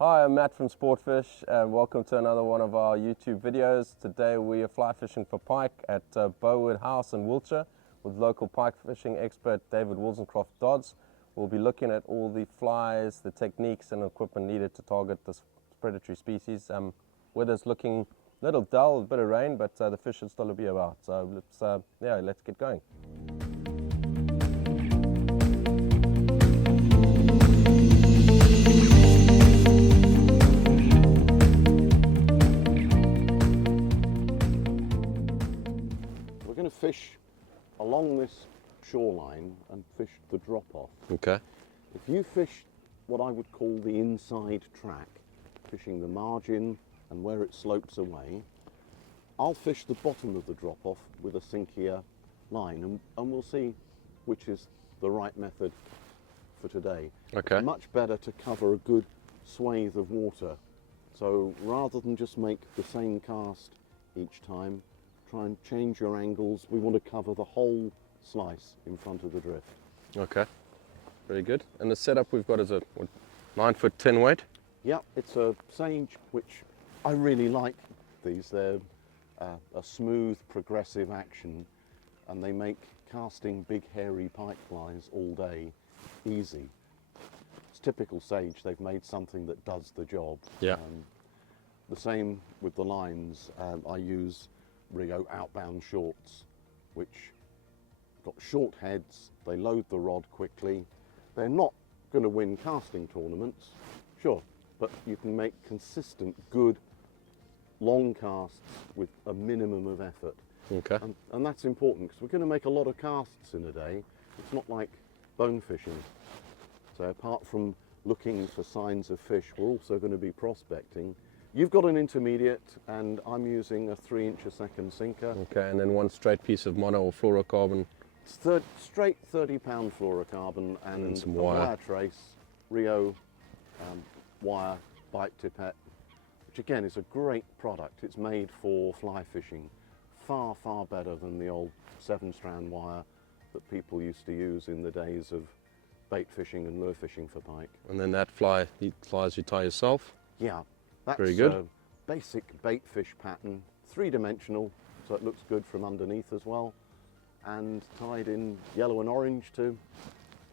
Hi, I'm Matt from Sportfish and welcome to another one of our YouTube videos. Today we are fly fishing for pike at Bowood House in Wiltshire with local pike fishing expert David Wolsoncroft-Dodds. We'll be looking at all the flies, the techniques and equipment needed to target this predatory species. Weather's looking a little dull, a bit of rain, but the fish should still be about. So let's get going. Fish along this shoreline and fish the drop-off. Okay. If you fish what I would call the inside track, fishing the margin and where it slopes away, I'll fish the bottom of the drop-off with a sinkier line and we'll see which is the right method for today. Okay. It's much better to cover a good swathe of water. So rather than just make the same cast each time, try and change your angles. We want to cover the whole slice in front of the drift. Okay, very good. And the setup we've got is a 9 foot 10 weight? Yeah, it's a Sage, which I really like these. They're a smooth, progressive action, and they make casting big, hairy pike flies all day easy. It's typical Sage. They've made something that does the job. Yeah. The same with the lines. I use Rio outbound shorts, which got short heads, they load the rod quickly. They're not going to win casting tournaments, sure, but you can make consistent, good, long casts with a minimum of effort. Okay. And that's important because we're going to make a lot of casts in a day. It's not like bone fishing. So apart from looking for signs of fish, we're also going to be prospecting. You've got an intermediate and I'm using a 3" a second sinker. Okay, and then one straight piece of mono or fluorocarbon. It's straight 30-pound fluorocarbon and some a wire. wire trace, Rio wire bite tippet, which again is a great product. It's made for fly fishing, far, far better than the old 7-strand wire that people used to use in the days of bait fishing and lure fishing for pike. And then that fly, the flies you tie yourself? Yeah. That's very good. A basic bait fish pattern, 3-dimensional, so it looks good from underneath as well, and tied in yellow and orange to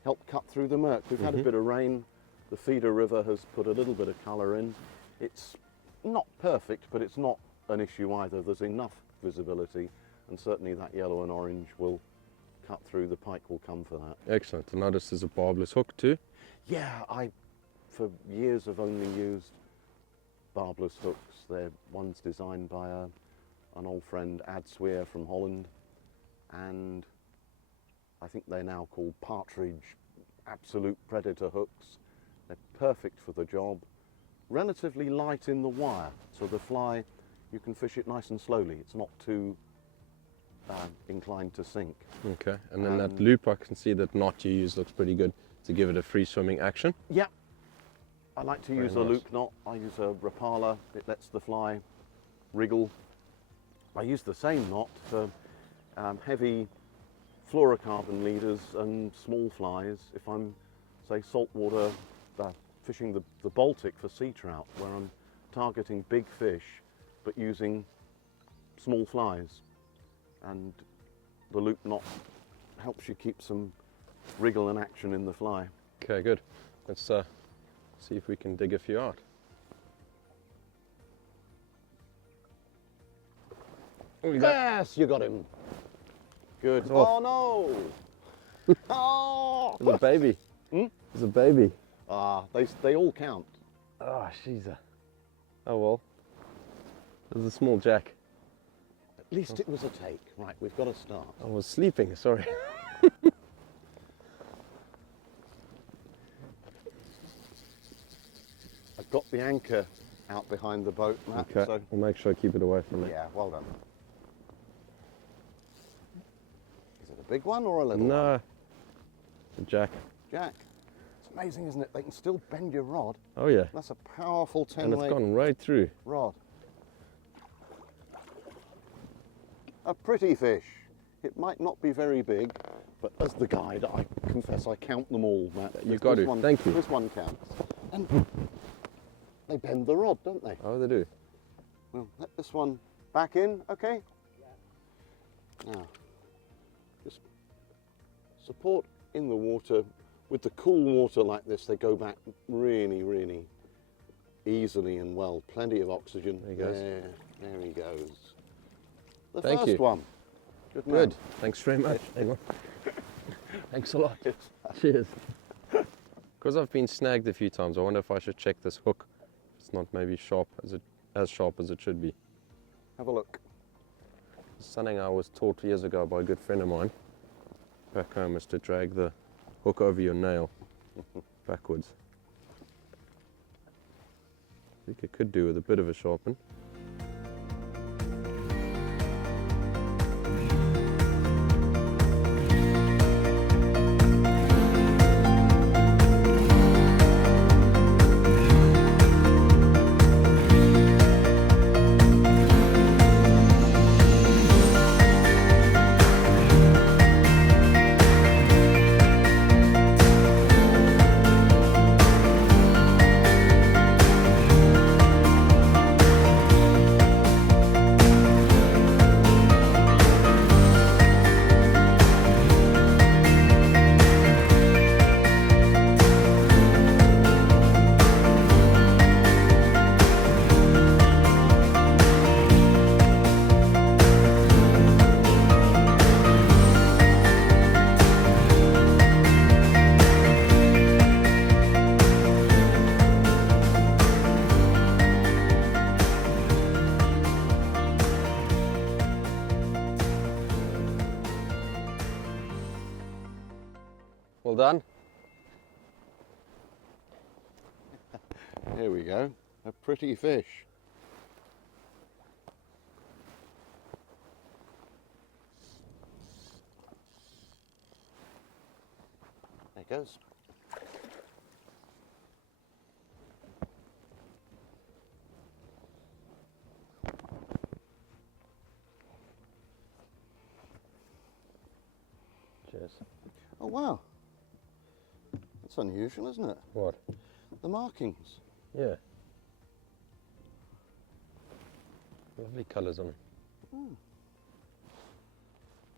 help cut through the murk. We've had a bit of rain, the feeder river has put a little bit of colour in. It's not perfect, but it's not an issue either. There's enough visibility, and certainly that yellow and orange will cut through, the pike will come for that. Excellent. I noticed there's a barbless hook too. Yeah, I for years have only used barbless hooks. They're ones designed by an old friend, Ad Sweer from Holland, and I think they're now called Partridge Absolute Predator hooks. They're perfect for the job. Relatively light in the wire, so the fly, you can fish it nice and slowly. It's not too inclined to sink. Okay, and then that loop, I can see that knot you use looks pretty good to give it a free swimming action. Yeah. I like to use a loop knot. I use a Rapala. It lets the fly wriggle. I use the same knot for heavy fluorocarbon leaders and small flies. If I'm, say, saltwater fishing the Baltic for sea trout, where I'm targeting big fish but using small flies, and the loop knot helps you keep some wriggle and action in the fly. Okay, good. Let's see if we can dig a few out. Yes, you got him. Good. Oh no! Oh! There's a baby. There's a baby. They all count. Oh, she's a... Oh well. There's a small jack. At least it was a take. Right, we've got to start. I was sleeping, sorry. I've got the anchor out behind the boat, Matt. Okay, So, we'll make sure I keep it away from it. yeah, well done. Is it a big one or a little one? No, it's a jack. Jack. It's amazing, isn't it? They can still bend your rod. Oh yeah. That's a powerful And it's 10-weight gone right through. rod. A pretty fish. It might not be very big, but as the guide, I confess I count them all, Matt. You got This to. one- Thank you. This one counts. And they bend the rod, don't they? Oh, they do. We'll let this one back in, okay? Yeah. Now, just support in the water. With the cool water like this, they go back really, really easily and well. Plenty of oxygen. There he goes. There he goes. The Thank first you. one. Good man. Good. Thanks very much. Hang on. Thanks a lot. Cheers. Because I've been snagged a few times, I wonder if I should check this hook. It's not maybe sharp as sharp as it should be. Have a look. Something I was taught years ago by a good friend of mine back home is to drag the hook over your nail backwards. I think it could do with a bit of a sharpen. Well done. Here we go. A pretty fish. There it goes. Cheers. Oh wow. That's unusual, isn't it? What? The markings. Yeah. Lovely colours on them.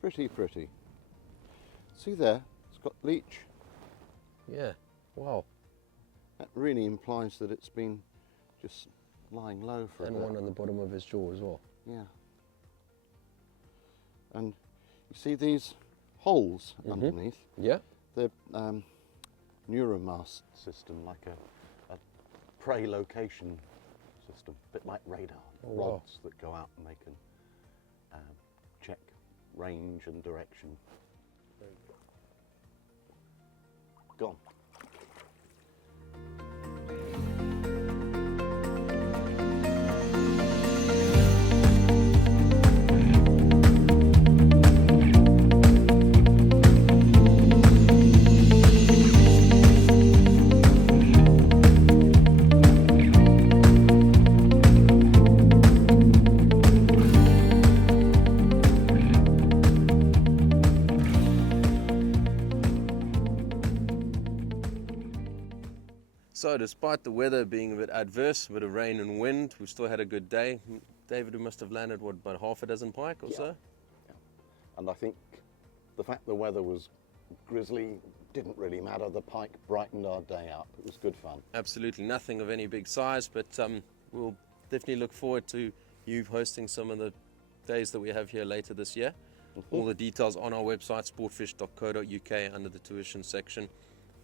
Pretty, pretty. See there, it's got leech. Yeah. Wow. That really implies that it's been just lying low for a And bit. one on the bottom of his jaw as well. Yeah. And you see these holes underneath? Yeah. They're neuromast system, like a prey location system, a bit like radar. Oh, wow. Rods that go out and they can check range and direction. Gone. So despite the weather being a bit adverse, a bit of rain and wind, we still had a good day. David, we must have landed, what, about half a dozen pike or so? Yeah. And I think the fact the weather was grizzly didn't really matter. The pike brightened our day up. It was good fun. Absolutely nothing of any big size, but we'll definitely look forward to you hosting some of the days that we have here later this year. All the details on our website, sportfish.co.uk, under the tuition section.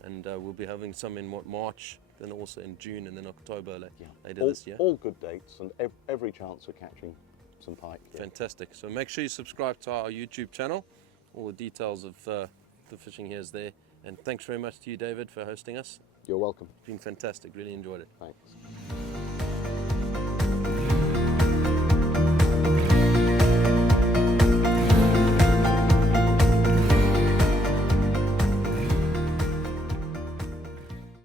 And we'll be having some in March, then also in June, and then October later this year. All good dates and every chance of catching some pike. Yeah. Fantastic. So make sure you subscribe to our YouTube channel. All the details of the fishing here is there. And thanks very much to you, David, for hosting us. You're welcome. It's been fantastic. Really enjoyed it. Thanks.